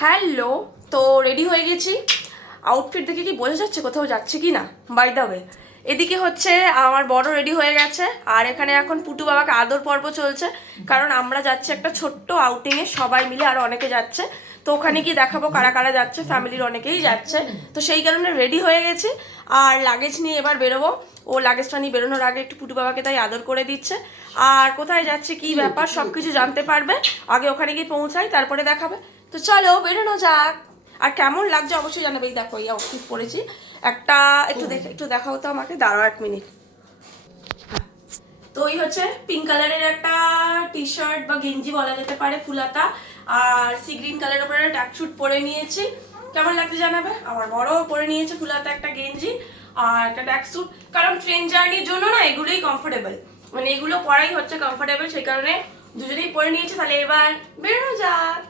Hello, তো ready হয়ে গেছি। আউটফিট দেখে কি বোঝা যাচ্ছে কোথাও যাচ্ছে কি না? বাই দ্য ওয়ে, এদিকে হচ্ছে আমার বড় রেডি হয়ে গেছে, আর এখানে এখন পুটু বাবাকে আদর পর্ব চলছে। কারণ আমরা যাচ্ছি একটা ছোট্ট আউটিংয়ে, সবাই মিলে, আর অনেকে যাচ্ছে। তো ওখানে গিয়ে দেখাবো কারা কারা যাচ্ছে, ফ্যামিলির অনেকেই যাচ্ছে। তো সেই কারণে রেডি হয়ে গেছি, আর লাগেজ নিয়ে এবার বেরোবো। ও লাগেজটা নিয়ে বেরোনোর আগে একটু পুটু বাবাকে তাই আদর করে দিচ্ছে। আর কোথায় যাচ্ছে, কি ব্যাপার, সব কিছু জানতে পারবে। আগে ওখানে গিয়ে পৌঁছাই, তারপরে দেখাবে। তো চলো বেরোনো যাক। আর কেমন লাগছে অবশ্যই জানাবে। এই দেখো, এই আউটফিট পরেছি একটা, একটু দেখাও তো আমাকে, দাঁড়াও 1 মিনিট। তো এই হচ্ছে পিঙ্ক কালারের একটা টি শার্ট বা গেঞ্জি বলা যেতে পারে, ফুলাতা। আর সি গ্রিন কালারের উপরে ট্র্যাক স্যুট পরে নিয়েছি। কেমন লাগছে জানাবে। আমার বড় পরে নিয়েছে ফুলাতা একটা গেঞ্জি আর একটা ট্র্যাক স্যুট। কারণ ট্রেন জার্নির জন্য না এগুলোই কমফোর্টেবল, মানে এগুলো পরাই হচ্ছে কমফোর্টেবল, সেই কারণে দুজনেই পরে নিয়েছে। তাহলে এবার বেরোনো যাক।